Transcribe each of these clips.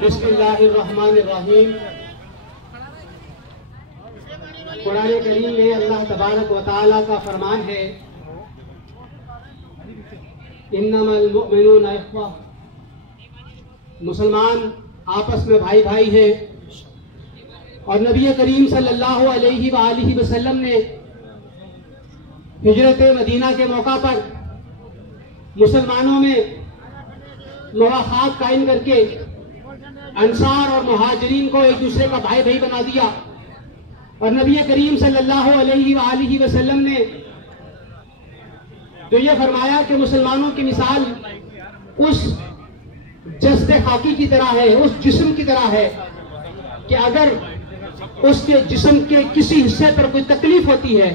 बिस्मिल्लाहिर्रहमानिर्रहीम। कुरान करीम में अल्लाह तबारक व तआला का फरमान है, इन्नमल मुमिनूना इख्वा, मुसलमान आपस में भाई भाई हैं। और नबी करीम सल्लल्लाहु अलैहि वसल्लम ने हिजरत मदीना के मौका पर मुसलमानों में मुवाफ़ात कायम करके अंसार और मुहाजिरीन को एक दूसरे का भाई भाई बना दिया। और नबी करीम सल्लल्लाहु अलैहि वसल्लम ने जो ये फरमाया कि मुसलमानों की मिसाल उस जस्ते खाकी की तरह है, उस जिस्म की तरह है कि अगर उसके जिस्म के किसी हिस्से पर कोई तकलीफ होती है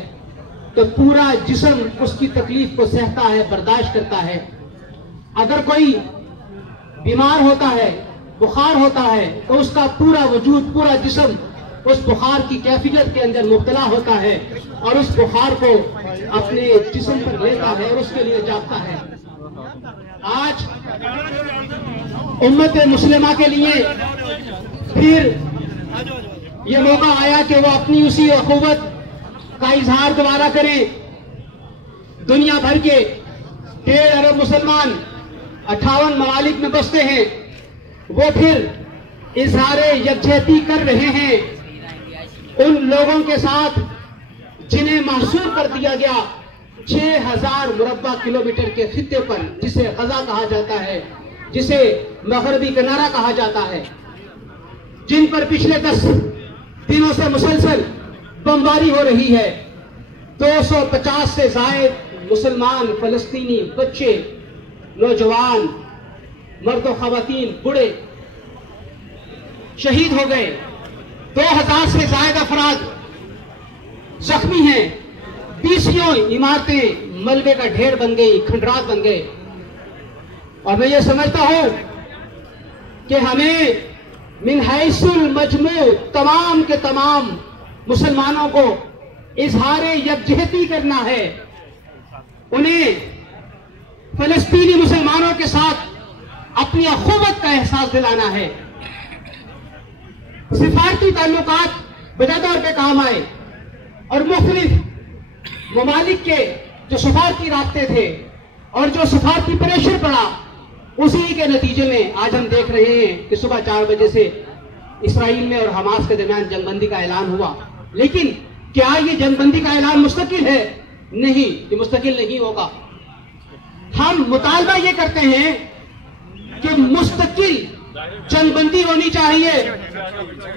तो पूरा जिस्म उसकी तकलीफ को सहता है, बर्दाश्त करता है। अगर कोई बीमार होता है, बुखार होता है, तो उसका पूरा वजूद, पूरा जिस्म उस बुखार की कैफियत के अंदर मुब्तला होता है और उस बुखार को अपने जिस्म पर लेता है और उसके लिए जागता है। आज उम्मत मुस्लिमा के लिए फिर ये मौका आया कि वो अपनी उसी अखुवत का इजहार दोबारा करें। दुनिया भर के 1.5 अरब मुसलमान 58 ममालिक में बसते हैं, वो फिर इजहार यकजहती कर रहे हैं उन लोगों के साथ जिन्हें महसूर कर दिया गया 6000 मुरब्बा किलोमीटर के खित्ते पर, जिसे गजा कहा जाता है, जिसे मगरबी किनारा कहा जाता है, जिन पर पिछले 10 दिनों से मुसलसल बमबारी हो रही है। 250 से जायद मुसलमान फलस्तीनी बच्चे, नौजवान, मर्द और खवातीन, बूढ़े शहीद हो गए। 2000 से ज्यादा अफराद जख्मी हैं। 20 इमारतें मलबे का ढेर बन गई, खंडरात बन गए। और मैं ये समझता हूं कि हमें मिन हैसुल मजमू तमाम के तमाम मुसलमानों को इजहारे यकजहती करना है। उन्हें फलस्तीनी मुसलमानों के साथ अपनी अखुवत का एहसास दिलाना है। सिफारती ताल्लुकात बजा तौर पे काम आए और मुख्तलिफ ममालिक के जो सफारती रास्ते थे और जो सफारती प्रेशर पड़ा, उसी के नतीजे में आज हम देख रहे हैं कि सुबह 4 बजे से इसराइल में और हमास के दरमियान जंगबंदी का ऐलान हुआ। लेकिन क्या ये जंगबंदी का ऐलान मुस्तकिल है? नहीं, ये मुस्तकिल नहीं होगा। हम मुतालबा ये करते हैं कि मुस्तकिल जंगबंदी होनी चाहिए,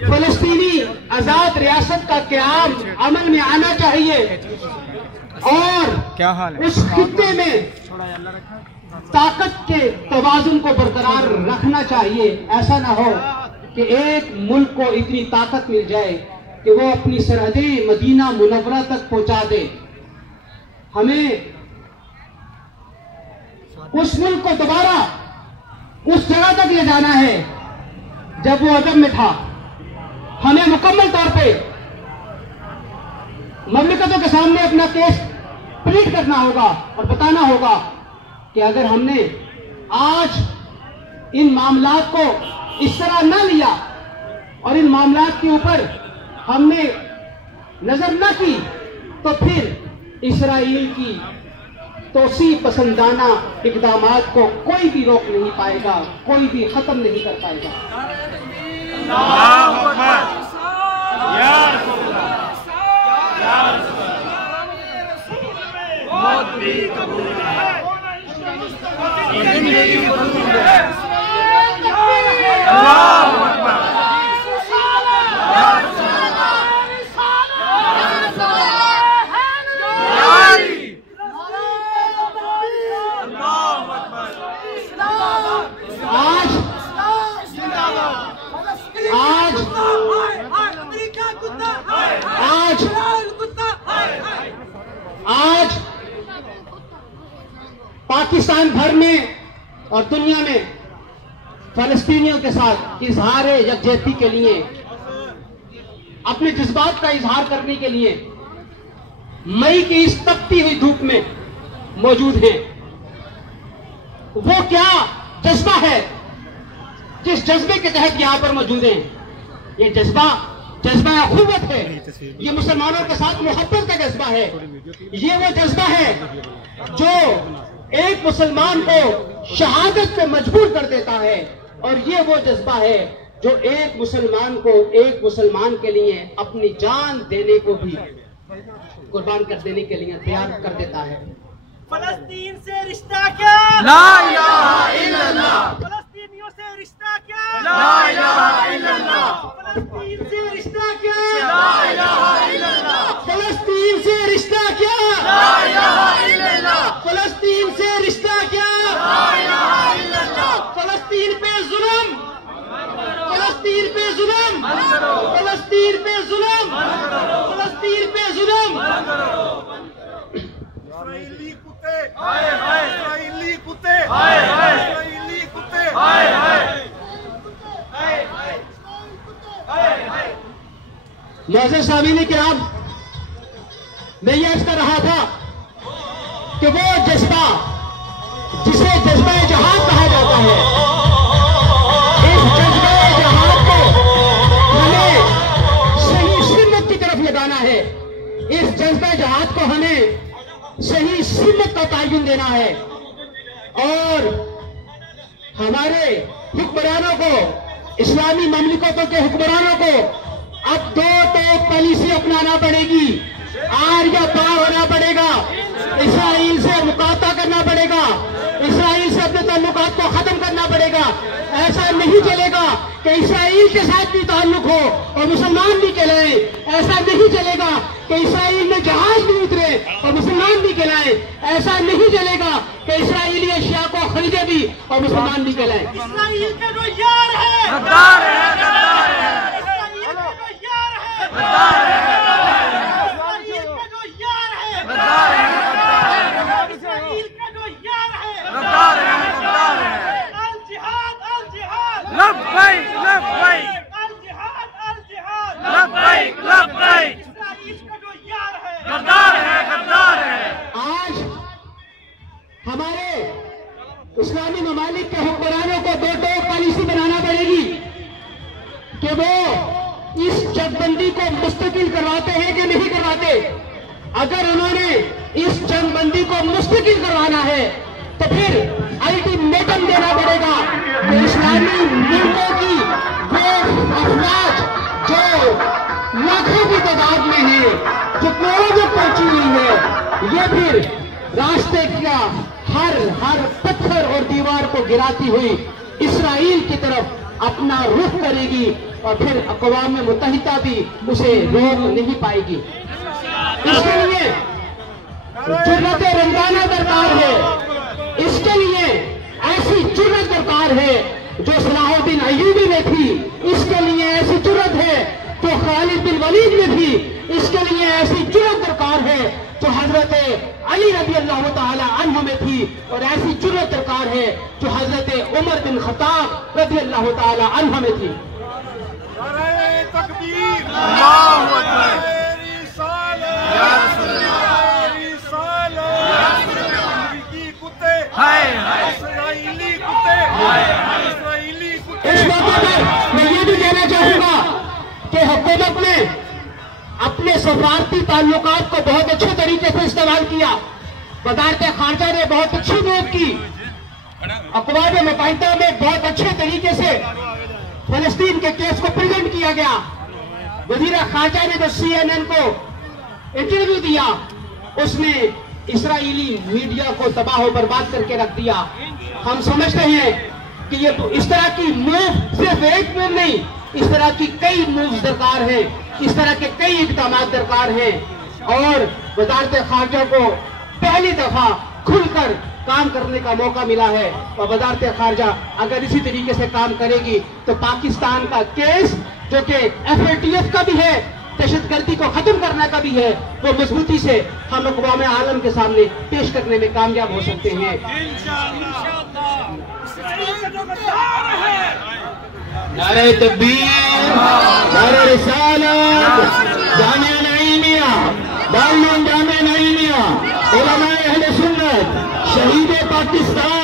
फलस्तीनी आजाद रियासत का क़याम अमल में आना चाहिए और क्या हाल है? उस खित्ते में ताकत के तवाजुन को बरकरार रखना चाहिए। ऐसा ना हो कि एक मुल्क को इतनी ताकत मिल जाए कि वो अपनी सरहदें मदीना मुनव्वरा तक पहुंचा दे। हमें उस मुल्क को दोबारा उस जगह तक ले जाना है जब वो अदब में था। हमें मुकम्मल तौर पे ममलिकतों के सामने अपना केस प्लीट करना होगा और बताना होगा कि अगर हमने आज इन मामलात को इस तरह न लिया और इन मामलात के ऊपर हमने नजर न की, तो फिर इस्राइल की तोसी पसंदाना इक़दामात को कोई भी रोक नहीं पाएगा, कोई भी खत्म नहीं कर पाएगा। आज पाकिस्तान भर में और दुनिया में फलस्तीनियों के साथ इजहार यकजहती के लिए, अपने जज्बात का इजहार करने के लिए मई की इस तपती हुई धूप में मौजूद हैं। वो क्या जज्बा है जिस जज्बे के तहत यहां पर मौजूद हैं? ये जज्बा अखुवत है, ये मुसलमानों के साथ मोहब्बत का जज्बा है। ये वो जज्बा है जो एक मुसलमान को शहादत पे मजबूर कर देता है, और ये वो जज्बा है जो एक मुसलमान को एक मुसलमान के लिए अपनी जान देने को भी कुर्बान कर देने के लिए तैयार कर देता है। फलस्तीन से रिश्ता क्या? ला इलाहा इल्लल्लाह। फलस्तीनियों से रिश्ता क्या? ला इलाहा इल्लल्लाह। फलस्तीन से रिश्ता क्या? ला इलाहा इल्लल्लाह। फलस्तीन से रिश्ता क्या? ला इलाहा इल्लल्लाह। फलस्तीन से रिश्ता क्या? ला इलाहा इल्लल्लाह। फलस्तीन पे जुल्म, फलस्तीन पे जुल्म, फलस्तीन पे जुल्म, फलस्तीन पे जुल्म। इस्राएली कुत्ते, हाय हाय, इस्राएली कुत्ते, हाय हाय, इस्राएली कुत्ते, हाय हाय, मोअज़्ज़िज़ सामीन किराम, मैं ये अर्ज़ कर रहा था कि वो जज्बा जिसे जज्बा जहाद कहा जाता है, इस जज्बा जहाद को हमें सही सुन्नत की तरफ लगाना है। इस जज्बा जहाद को हमें सही सुन्नत का तायुन देना है, और हमारे हुक्मरानों को, इस्लामी ममलिकतों के हुक्मरानों को अब दो टोक पॉलिसी अपनाना पड़ेगी। आर या पार होना पड़ेगा, इसराइल से मुकाबला करना पड़ेगा, इसराइल से अपने ताल्लुकात को खत्म करना पड़ेगा। ऐसा नहीं चलेगा कि इसराइल के साथ भी ताल्लुक हो और मुसलमान भी कहलाए। ऐसा नहीं चलेगा कि इसराइल में जहाज भी उतरे और मुसलमान भी कहलाए। ऐसा नहीं चलेगा कि इसराइली अशिया को खरीदे भी और मुसलमान भी कहलाए। इस्राइल का जो यार है, गद्दार है, गद्दार है, इस्राइल का जो यार है, गद्दार है, इस्राइल का जो यार है, गद्दार है, गद्दार है, इस्राइल का जो यार है, गद्दार है, गद्दार है। अल जिहाद, अल जिहाद, लब्बैक, लब्बैक, अल जिहाद, अल जिहाद, लब्बैक, लब्बैक। इस्राइल का जो यार है, गद्दार है, गद्दार है। आज हमारे इस्लामी ममालिक के हुक्मरानों को दो टोक पॉलिसी बनाना पड़ेगी कि वो इस जंगबंदी को मुस्तकिल करवाते हैं कि नहीं करवाते। अगर उन्होंने इस जंगबंदी को मुस्तकिल करवाना है तो फिर अल्टीमेटम देना पड़ेगा कि इस्लामी मुल्कों की वो अफवाज जो लाखों की तादाद में है, जो करोड़ों में पहुंची हुई है, ये फिर रास्ते का हर पत्थर और दीवार को गिराती हुई इसराइल की तरफ अपना रुख करेगी, और फिर अक़वाम मुत्तहिदा भी उसे रोक नहीं पाएगी। इसके लिए जुर्रत रंगाना दरकार है। इसके लिए ऐसी जुर्रत दरकार है जो सलाहुद्दीन अय्यूबी में थी। इसके लिए ऐसी जुर्रत है जो खालिद बिन वलीद में थी। इसके लिए ऐसी जुर्रत दरकार है जो हजरत अली रज़ी अल्लाह तआला अन्हु में थी, और ऐसी जुर्रत दरकार है जो हजरत उमर बिन खत्ताब रज़ी अल्लाह तआला अन्हु में थी। नारे तकबीर, अल्लाहु अकबर। रिसालत, या रसूल अल्लाह, रिसालत, अमेरिकी कुत्ते, हाय हाय, इस्राएली कुत्ते, इस्राएली कुत्ते। इस मौके पर मैं ये भी कहना चाहूंगा कि हुकूमत ने अपने सफारती ताल्लुकात को बहुत अच्छे तरीके से इस्तेमाल किया। वज़ारत खारजा ने बहुत अच्छी बात की, अक़वाम मुत्तहिदा में बहुत अच्छे तरीके से फलस्तीन के केस को प्रेजेंट किया गया। वज़ीर खारजा ने जो CNN को इंटरव्यू दिया, उसने इसराइली मीडिया को तबाह और बर्बाद करके रख दिया। हम समझते हैं कि ये इस तरह की मूव सिर्फ एक मूव नहीं, इस तरह की कई मूव्स दरकार है, इस तरह के कई इक़दाम दरकार हैं, और वज़ारत खारजा को पहली दफा खुलकर काम करने का मौका मिला है। और वज़ारत खारजा अगर इसी तरीके से काम करेगी तो पाकिस्तान का केस, जो कि FATF का भी है, दहशतगर्दी को खत्म करने का भी है, वो मजबूती से हम अक़वाम आलम के सामने पेश करने में कामयाब हो सकते हैं। नारे तकबीर, नारे रिसालत, जामिया नईमिया, दारुल उलूम जामिया नईमिया, उलमाए अहले सुन्नत, पाकिस्तान।